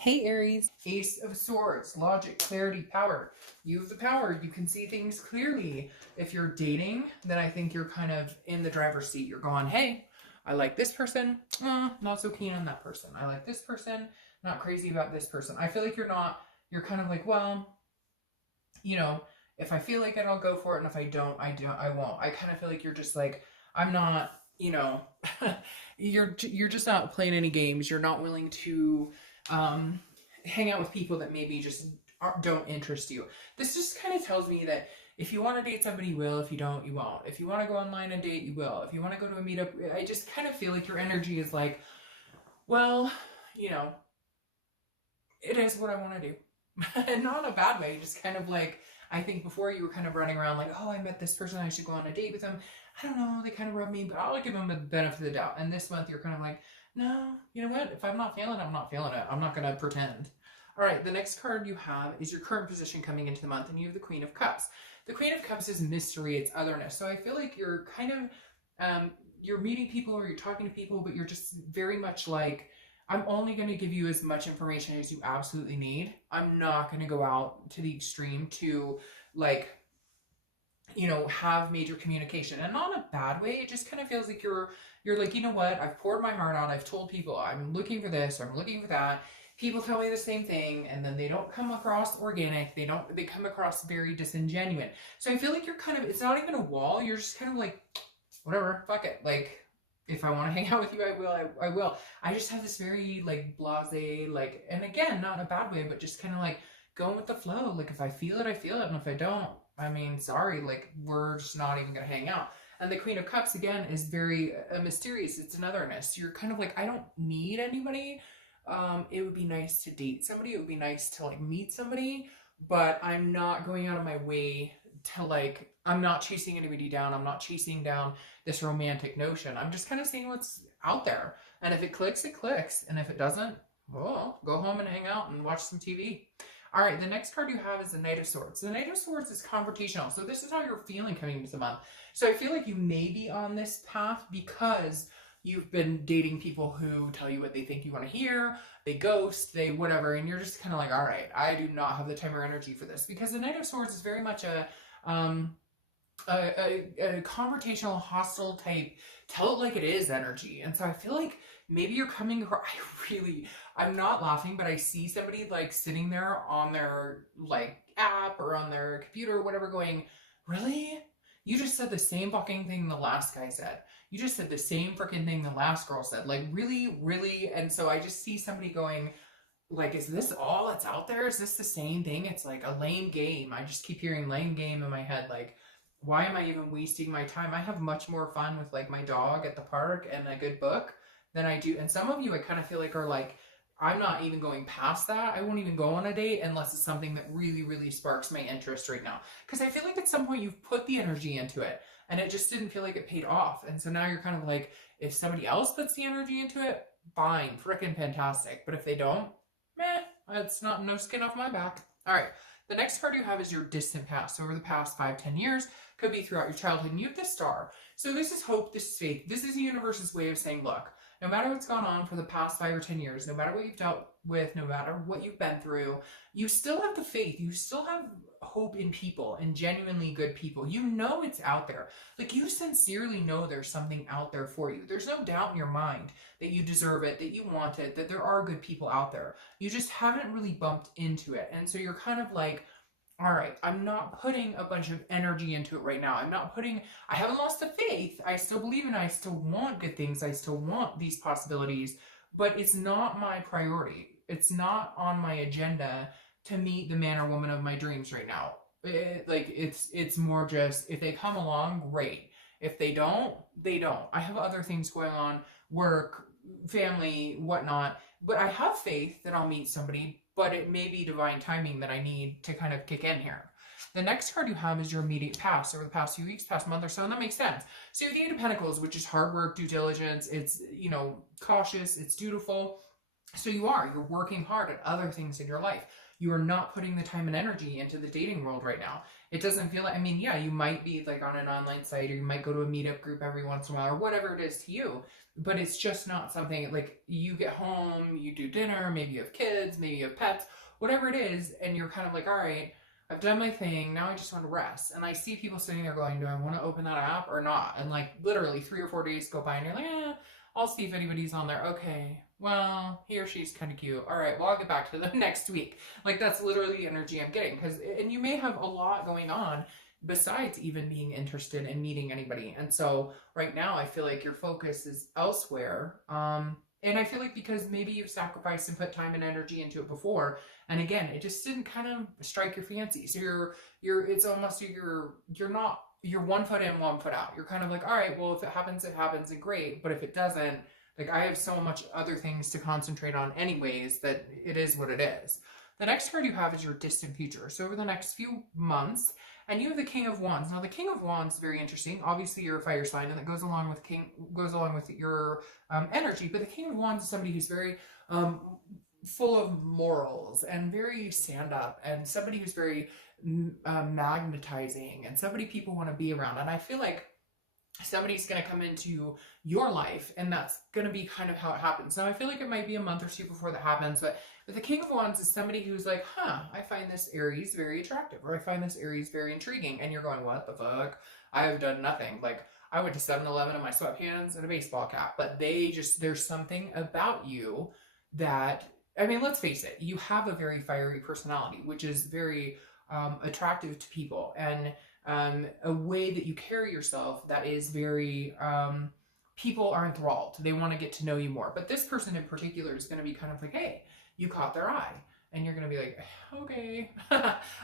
Hey Aries, Ace of Swords, logic, clarity, power. You have the power. You can see things clearly. If you're dating, then I think you're kind of in the driver's seat. You're going, hey, I like this person. Not so keen on that person. I like this person. Not crazy about this person. I feel like you're kind of like, well, if I feel like it, I'll go for it. And if I don't, I won't. I kind of feel like you're just like, I'm not, you're just not playing any games. You're not willing to hang out with people that maybe just don't interest you. This just kind of tells me that if you want to date somebody, you will. If you don't, you won't. If you want to go online and date, you will. If you want to go to a meetup, I just kind of feel like your energy is like, well, it is what I want to do. And not in a bad way, just kind of like, I think before you were kind of running around like, oh, I met this person, I should go on a date with them. I don't know, they kind of rub me, but I'll give them the benefit of the doubt. And this month you're kind of like, no, you know what? If I'm not feeling it, I'm not feeling it. I'm not going to pretend. All right, the next card you have is your current position coming into the month, and you have the Queen of Cups. The Queen of Cups is mystery, it's otherness. So I feel like you're kind of, you're meeting people or you're talking to people, but you're just very much like, I'm only going to give you as much information as you absolutely need. I'm not going to go out to the extreme to like, have major communication, and not in a bad way. It just kind of feels like you're like, you know what? I've poured my heart out. I've told people I'm looking for this, or I'm looking for that. People tell me the same thing, and then they don't come across organic. They come across very disingenuous. So I feel like you're kind of, it's not even a wall. You're just kind of like, whatever, fuck it. Like, if I want to hang out with you, I will. I will. I just have this very like blasé, like, and again, not in a bad way, but just kind of like going with the flow. Like, if I feel it, I feel it, and if I don't, I mean, sorry. Like, we're just not even gonna hang out. And the Queen of Cups again is very mysterious. It's an otherness. You're kind of like, I don't need anybody. It would be nice to date somebody. It would be nice to like meet somebody, but I'm not going out of my way to like, I'm not chasing anybody down. I'm not chasing down this romantic notion. I'm just kind of seeing what's out there. And if it clicks, it clicks. And if it doesn't, well, go home and hang out and watch some TV. All right, the next card you have is the Knight of Swords. The Knight of Swords is confrontational. So this is how you're feeling coming into the month. So I feel like you may be on this path because you've been dating people who tell you what they think you want to hear, they ghost, they whatever, and you're just kind of like, all right, I do not have the time or energy for this. Because the Knight of Swords is very much a confrontational, hostile type, tell it like it is energy. And so I feel like maybe you're coming, I'm not laughing, but I see somebody like sitting there on their like app or on their computer or whatever going, really? You just said the same fucking thing the last guy said. You just said the same freaking thing the last girl said. Like, really, really? And so I just see somebody going, like, is this all that's out there? Is this the same thing? It's like a lame game. I just keep hearing lame game in my head. Like, why am I even wasting my time? I have much more fun with like my dog at the park and a good book than I do. And some of you I kind of feel like are like, I'm not even going past that. I won't even go on a date unless it's something that really, really sparks my interest right now. Because I feel like at some point you've put the energy into it and it just didn't feel like it paid off. And so now you're kind of like, if somebody else puts the energy into it, fine, frickin' fantastic. But if they don't, meh, it's not, no skin off my back. All right. The next card you have is your distant past. So over the past 5-10 years, could be throughout your childhood, and you have the Star. So this is hope, this is faith. This is the universe's way of saying, look, no matter what's gone on for the past 5 or 10 years, no matter what you've dealt with, no matter what you've been through, you still have the faith. You still have hope in people and genuinely good people. You know it's out there. Like, you sincerely know there's something out there for you. There's no doubt in your mind that you deserve it, that you want it, that there are good people out there. You just haven't really bumped into it. And so you're kind of like, all right, I'm not putting a bunch of energy into it right now. I haven't lost the faith. I still believe in it. I still want good things. I still want these possibilities, but it's not my priority. It's not on my agenda to meet the man or woman of my dreams right now. It's more just, if they come along, great. If they don't, they don't. I have other things going on, work, family, whatnot, but I have faith that I'll meet somebody, but it may be divine timing that I need to kind of kick in here. The next card you have is your immediate past, over the past few weeks, past month or so, and that makes sense. So you have the Eight of Pentacles, which is hard work, due diligence, it's, cautious, it's dutiful. So you're working hard at other things in your life. You are not putting the time and energy into the dating world right now. It doesn't feel like, I mean, yeah, you might be like on an online site, or you might go to a meetup group every once in a while, or whatever it is to you, but it's just not something like you get home, you do dinner, maybe you have kids, maybe you have pets, whatever it is, and you're kind of like, all right, I've done my thing, now I just want to rest. And I see people sitting there going, do I want to open that app or not? And like literally 3 or 4 days go by and you're like, I'll see if anybody's on there. Okay, well, he or she's kind of cute. All right, well, I'll get back to them next week. Like, that's literally the energy I'm getting. And you may have a lot going on besides even being interested in meeting anybody. And so right now, I feel like your focus is elsewhere. And I feel like because maybe you've sacrificed and put time and energy into it before, and again, it just didn't kind of strike your fancy. So it's almost you're 1 foot in, 1 foot out. You're kind of like, all right, well, if it happens, and great. But if it doesn't, like, I have so much other things to concentrate on anyways that it is what it is. The next card you have is your distant future. So over the next few months, and you have the King of Wands. Now, the King of Wands is very interesting. Obviously, you're a fire sign, and that goes along with your energy. But the King of Wands is somebody who's very full of morals and very stand up, and somebody who's very magnetizing, and somebody people want to be around. And I feel like somebody's going to come into your life, and that's going to be kind of how it happens. Now, I feel like it might be a month or two before that happens, but the King of Wands is somebody who's like, I find this Aries very attractive, or I find this Aries very intriguing. And you're going, what the fuck? I have done nothing. Like, I went to 7-Eleven in my sweatpants and a baseball cap, but there's something about you that, I mean, let's face it, you have a very fiery personality, which is very attractive to people, and a way that you carry yourself that is very, people are enthralled. They want to get to know you more. But this person in particular is going to be kind of like, hey, you caught their eye. And you're going to be like, okay,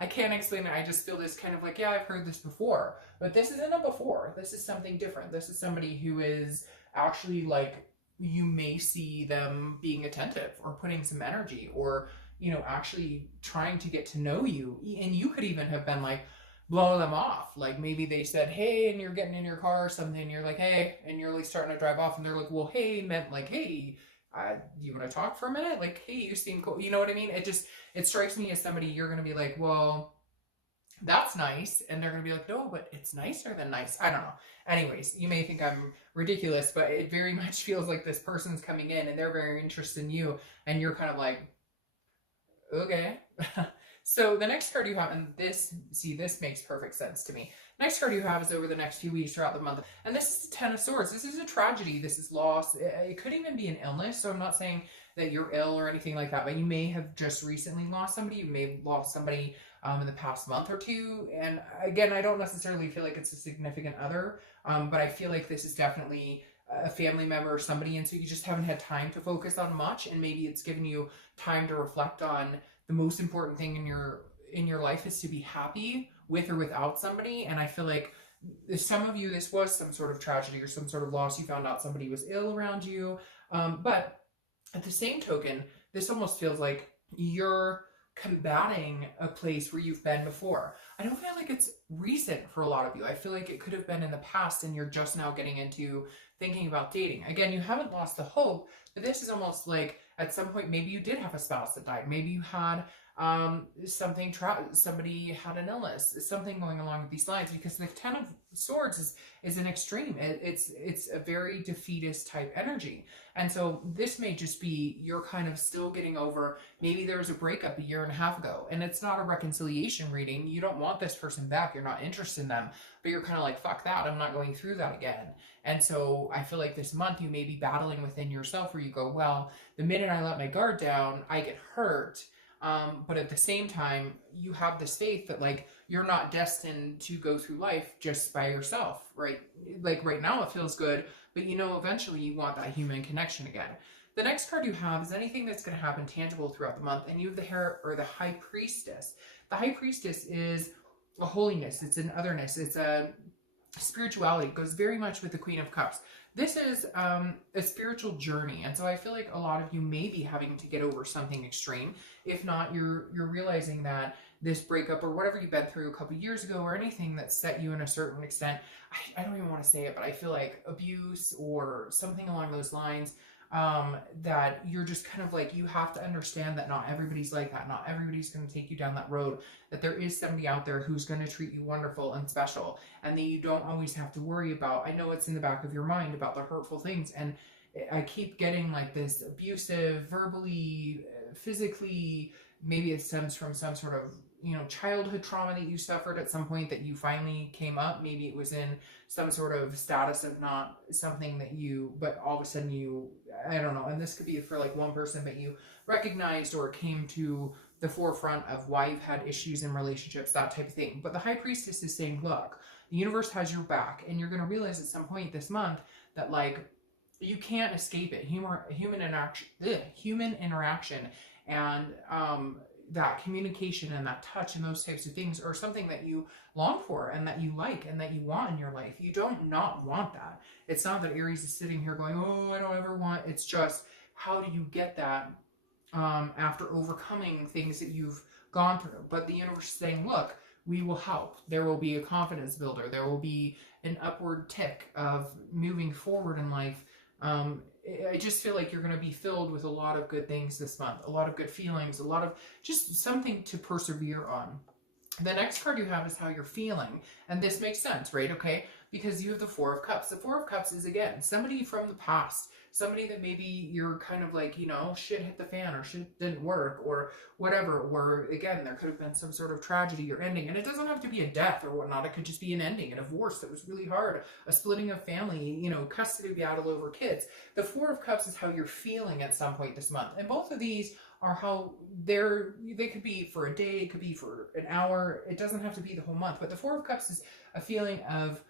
I can't explain it. I just feel this kind of like, yeah, I've heard this before. But this isn't a before. This is something different. This is somebody who is actually like, you may see them being attentive or putting some energy, or, you know, actually trying to get to know you. And you could even have been like, blow them off. Like, maybe they said, hey, and you're getting in your car or something, and you're like, hey, and you're like starting to drive off, and they're like, well, hey, meant like, hey, you want to talk for a minute? Like, hey, you seem cool. You know what I mean? It strikes me as somebody you're going to be like, well, that's nice. And they're going to be like, no, but it's nicer than nice. I don't know. Anyways, you may think I'm ridiculous, but it very much feels like this person's coming in and they're very interested in you. And you're kind of like, okay. So the next card you have, and this makes perfect sense to me. Next card you have is over the next few weeks throughout the month. And this is the Ten of Swords. This is a tragedy. This is loss. It could even be an illness. So I'm not saying that you're ill or anything like that, but you may have just recently lost somebody. You may have lost somebody in the past month or two. And again, I don't necessarily feel like it's a significant other, but I feel like this is definitely a family member or somebody. And so you just haven't had time to focus on much. And maybe it's given you time to reflect on the most important thing in your life is to be happy with or without somebody. And I feel like some of you, this was some sort of tragedy or some sort of loss. You found out somebody was ill around you. But at the same token, this almost feels like you're combating a place where you've been before. I don't feel like it's recent for a lot of you. I feel like it could have been in the past and you're just now getting into thinking about dating. Again, you haven't lost the hope, but this is almost like at some point, maybe you did have a spouse that died. Maybe you had somebody had an illness, something going along with these lines, because the Ten of Swords is an extreme. It's a very defeatist type energy. And so this may just be you're kind of still getting over, maybe there was a breakup 1.5 years ago, and it's not a reconciliation reading. You don't want this person back. You're not interested in them, but you're kind of like, fuck that. I'm not going through that again. And so I feel like this month you may be battling within yourself where you go, well, the minute I let my guard down, I get hurt. But at the same time, you have this faith that like you're not destined to go through life just by yourself, right? Like right now it feels good, but you know eventually you want that human connection again. The next card you have is anything that's going to happen tangible throughout the month, and you have the High Priestess. The High Priestess is a holiness, it's an otherness, it's a spirituality. It goes very much with the Queen of Cups. This is a spiritual journey, and so I feel like a lot of you may be having to get over something extreme. If not, you're realizing that this breakup or whatever you've been through a couple years ago or anything that set you in a certain extent, I don't even want to say it, but I feel like abuse or something along those lines, that you're just kind of like, you have to understand that not everybody's like that. Not everybody's going to take you down that road, that there is somebody out there who's going to treat you wonderful and special, and that you don't always have to worry about, I know it's in the back of your mind about the hurtful things, and I keep getting like this abusive, verbally, physically, maybe it stems from some sort of, you know, childhood trauma that you suffered at some point that you finally came up. Maybe it was in some sort of status of not something that you, but all of a sudden you, I don't know, and this could be for like one person, but you recognized or came to the forefront of why you've had issues in relationships, that type of thing. But the High Priestess is saying, look, the universe has your back, and you're going to realize at some point this month that like, you can't escape it. Human interaction and that communication and that touch and those types of things are something that you long for and that you like and that you want in your life. You don't not want that. It's not that Aries is sitting here going, oh, I don't ever want. It's just, how do you get that after overcoming things that you've gone through? But the universe is saying, look, we will help. There will be a confidence builder. There will be an upward tick of moving forward in life. I just feel like you're going to be filled with a lot of good things this month, a lot of good feelings, a lot of just something to persevere on. The next card you have is how you're feeling. And this makes sense, right? Okay. Because you have the Four of Cups. The Four of Cups is, again, somebody from the past, somebody that maybe you're kind of like, you know, shit hit the fan or shit didn't work or whatever. Or again, there could have been some sort of tragedy or ending. And it doesn't have to be a death or whatnot. It could just be an ending, a divorce that was really hard, a splitting of family, you know, custody battle over kids. The Four of Cups is how you're feeling at some point this month. And both of these are how they could be for a day, it could be for an hour. It doesn't have to be the whole month. But the Four of Cups is a feeling of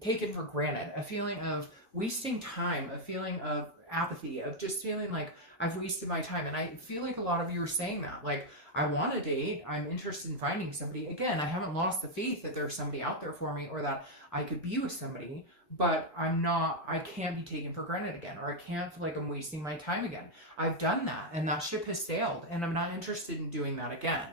taken for granted, a feeling of wasting time, a feeling of apathy, of just feeling like I've wasted my time. And I feel like a lot of you are saying that, like, I want a date, I'm interested in finding somebody. Again, I haven't lost the faith that there's somebody out there for me or that I could be with somebody, but I can't be taken for granted again, or I can't feel like I'm wasting my time again. I've done that and that ship has sailed and I'm not interested in doing that again.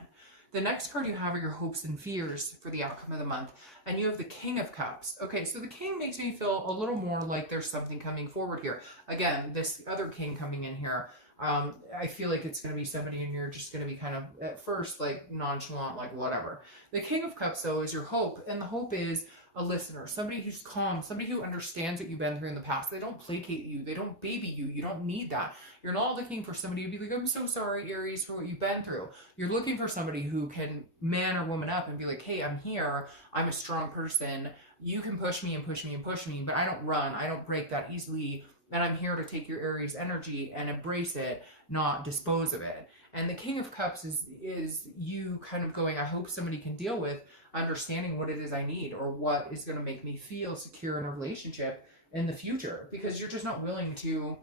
The next card you have are your hopes and fears for the outcome of the month. And you have the King of Cups. Okay, so the King makes me feel a little more like there's something coming forward here. Again, this other King coming in here, I feel like it's going to be somebody and you're just going to be kind of, at first, like nonchalant, like whatever. The King of Cups, though, is your hope. And the hope is a listener, somebody who's calm, somebody who understands what you've been through in the past. They don't placate you. They don't baby you. You don't need that. You're not looking for somebody to be like, I'm so sorry, Aries, for what you've been through. You're looking for somebody who can man or woman up and be like, hey, I'm here. I'm a strong person. You can push me and push me and push me, but I don't run. I don't break that easily. And I'm here to take your Aries energy and embrace it, not dispose of it. And the King of Cups is you kind of going, I hope somebody can deal with understanding what it is I need or what is going to make me feel secure in a relationship in the future, because you're just not willing to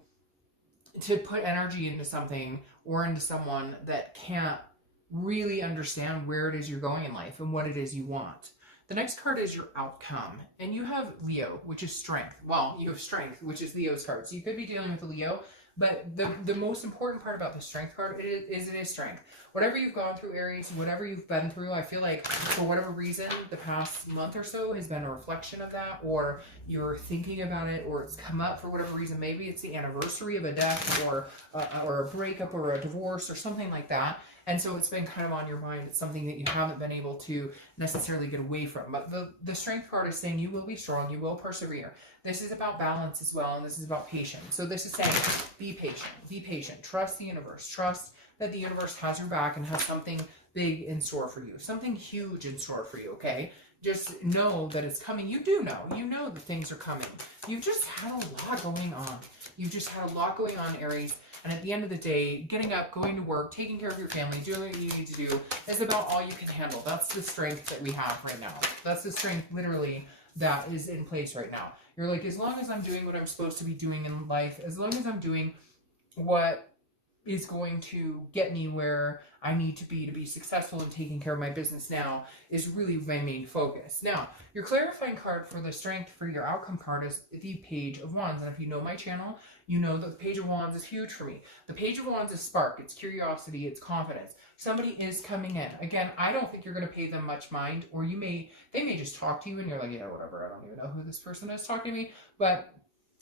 put energy into something or into someone that can't really understand where it is you're going in life and what it is you want. The next card is your outcome, and you have Leo, which is strength. Well, you have strength, which is Leo's card. So you could be dealing with a Leo, but the most important part about the strength card is strength. Whatever you've gone through, Aries, whatever you've been through, I feel like for whatever reason, the past month or so has been a reflection of that, or you're thinking about it, or it's come up for whatever reason. Maybe it's the anniversary of a death or a breakup or a divorce or something like that. And so it's been kind of on your mind. It's something that you haven't been able to necessarily get away from. But the strength card is saying you will be strong, you will persevere. This is about balance as well, and this is about patience. So this is saying be patient, trust the universe, trust that the universe has your back and has something big in store for you, something huge in store for you, okay? Just know that it's coming. You do know. You know that things are coming. You've just had a lot going on. You've just had a lot going on, Aries. And at the end of the day, getting up, going to work, taking care of your family, doing what you need to do is about all you can handle. That's the strength that we have right now. That's the strength, literally, that is in place right now. You're like, as long as I'm doing what I'm supposed to be doing in life, as long as I'm doing what is going to get me where I need to be successful in taking care of my business now, is really my main focus. Now, your clarifying card for the strength for your outcome card is the Page of Wands. And if you know my channel, you know that the Page of Wands is huge for me. The Page of Wands is spark, it's curiosity, it's confidence. Somebody is coming in. Again, I don't think you're going to pay them much mind, or they may just talk to you and you're like, yeah, whatever, I don't even know who this person is talking to me. But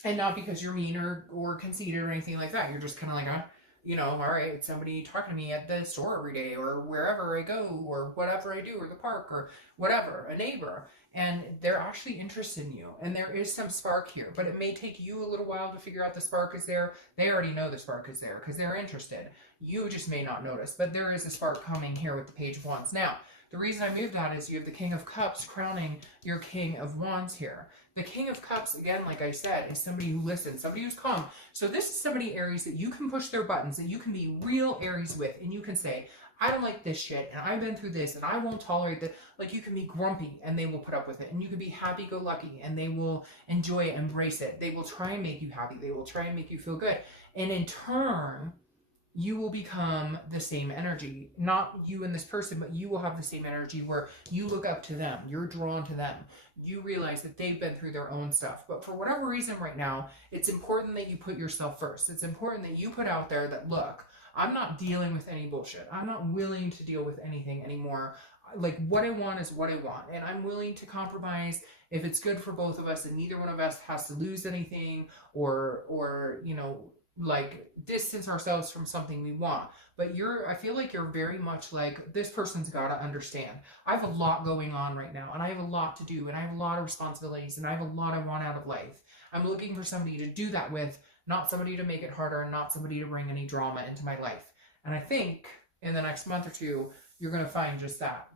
And not because you're mean or conceited or anything like that. You're just kind of like, you know, all right, it's somebody talking to me at the store every day or wherever I go or whatever I do or the park or whatever, a neighbor. And they're actually interested in you. And there is some spark here, but it may take you a little while to figure out the spark is there. They already know the spark is there because they're interested. You just may not notice, but there is a spark coming here with the Page of Wands. Now, the reason I moved that is you have the King of Cups crowning your King of Wands here. The King of Cups, again, like I said, is somebody who listens, somebody who's calm. So this is somebody, Aries, that you can push their buttons, that you can be real Aries with, and you can say, I don't like this shit, and I've been through this, and I won't tolerate that. Like, you can be grumpy, and they will put up with it. And you can be happy-go-lucky, and they will enjoy it, embrace it. They will try and make you happy. They will try and make you feel good. And in turn, you will become the same energy. Not you and this person, but you will have the same energy where you look up to them. You're drawn to them. You realize that they've been through their own stuff. But for whatever reason right now, it's important that you put yourself first. It's important that you put out there that, look, I'm not dealing with any bullshit. I'm not willing to deal with anything anymore. Like, what I want is what I want. And I'm willing to compromise if it's good for both of us and neither one of us has to lose anything or you know, like distance ourselves from something we want. But I feel like you're very much like, this person's got to understand. I have a lot going on right now, and I have a lot to do, and I have a lot of responsibilities, and I have a lot I want out of life. I'm looking for somebody to do that with, not somebody to make it harder, and not somebody to bring any drama into my life. And I think in the next month or two, you're going to find just that.